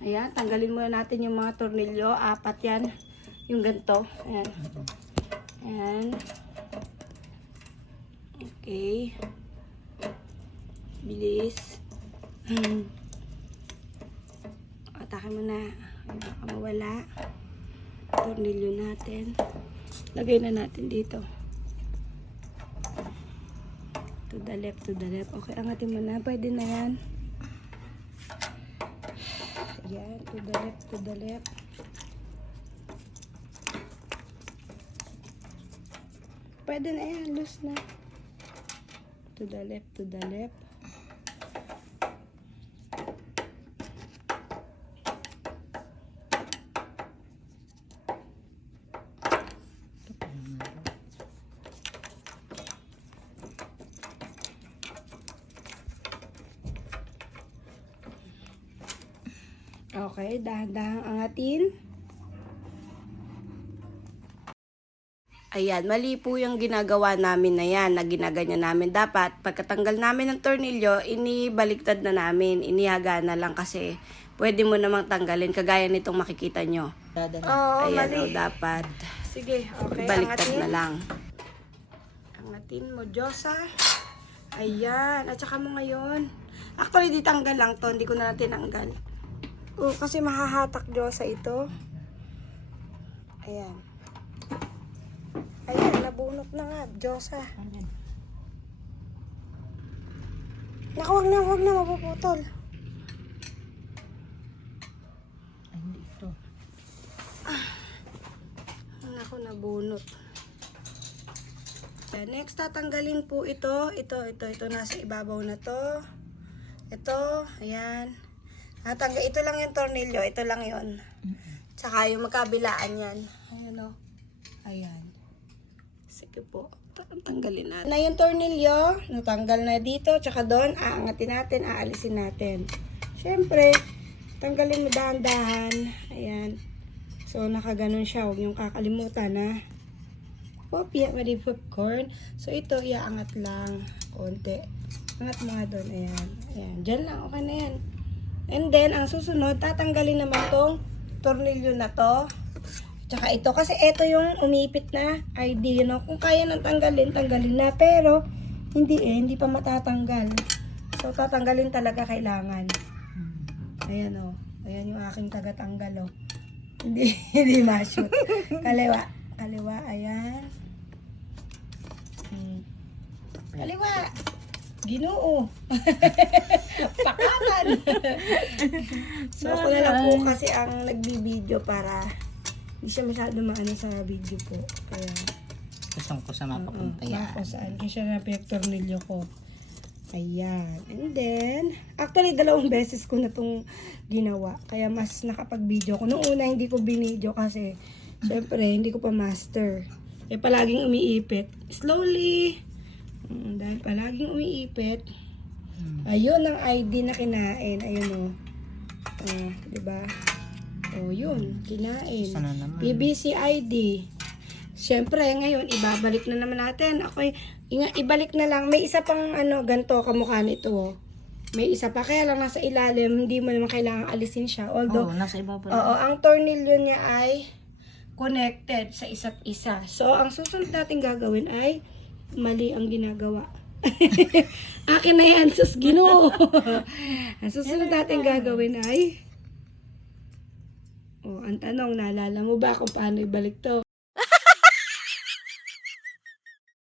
Ayan, tanggalin muna natin yung mga tornilyo. Apat yan. Yung ganito. Ayan. Ayan. Okay. Bilis. Atake mo na. Baka mawala. Tornilyo natin. Lagay na natin dito. To the left, to the left. Okay, angatin mo. Pwede na yan. Ayan, to the left, to the left. Pwede na yan, loose na. To the left, to the left. Okay, dahan-dahan angatin. Ayan, mali po yung ginagawa namin na yan, na ginaganyan namin. Dapat, pagkatanggal namin ng tornilyo, inibaliktad na namin, inihaga na lang kasi pwede mo namang tanggalin, kagaya nitong makikita nyo. Oo, Ayan, mali. o, dapat. Sige, okay, Ibaliktad na lang. Angatin mo, Diyosa. Ayan, at saka mo ngayon. Actually, di tanggal lang to, hindi ko na tinanggal. Oh, kasi mahahatak Diyosa ito. Ayan. Ayan, nabunot na nga, Diyosa. Naku, wag na, wag na, mapuputol. Ay, hindi ito. Naku, nabunot. Next, tatanggalin po ito. Ito, ito, ito. Nasa ibabaw na to. Ito, ayan. Natanggal, ito lang yung tornilyo. Ito lang yon. Tsaka yung magkabilaan yan. Ayan o. Ayan. Sige po. Ta- Tanggalin natin. Na yung tornilyo, natanggal na dito. Tsaka doon, aangatin natin, aalisin natin. Siyempre, tanggalin mo dahan-dahan. Ayan. So, nakaganon siya. Huwag niyong kakalimutan, ha. Popia, mali popcorn. So, ito, iaangat lang. Konti. Angat mo nga doon. Ayan. Ayan. Diyan lang. Okay na yan. And then, ang susunod, tatanggalin naman tong tornilyo na to. Tsaka ito. Kasi ito yung umipit na ID. You know? Kung kaya nang tanggalin, tanggalin na. Pero, hindi eh. Hindi pa matatanggal. So, tatanggalin talaga kailangan. Ayan o. Ayan yung aking tagatanggal o. Hindi, hindi ma-shoot. Kaliwa. Kaliwa, ayan. Hmm. Kaliwa. Ginoo. Pakanan. so, ako na lang po kasi ang nagbibideo para hindi siya masyado maano sa video po. Kaya, Gusto ko sa mapapunta yan. Ako saan. Kasi siya na pinagtornilyo ko. Ayan. And then, actually, dalawang beses ko na itong ginawa. Kaya mas nakapag-video ko. Noong una, hindi ko binidyo kasi, syempre, hindi ko pa master. Eh, palaging umiipit. Slowly. Mm, dahil palaging umiipit. Hmm. Ayun ang ID na kinain. Ayun o. Oh. di ba? Oh, yun. Kinain. Sana naman. PBC ID. Siyempre, ngayon, ibabalik na naman natin. Okay, inga, ibalik na lang. May isa pang ano, ganto kamukha nito. oh. May isa pa. Kaya lang nasa ilalim, hindi mo naman kailangan alisin siya. Although, Oo, nasa ibabaw. Oo, ang tornilyo niya ay connected sa isa't isa. So, ang susunod natin gagawin ay mali ang ginagawa. Akin na yan, sus ginoo. ang susunod natin gagawin ay Oh, ang tanong, naalala mo ba kung paano ibalik to?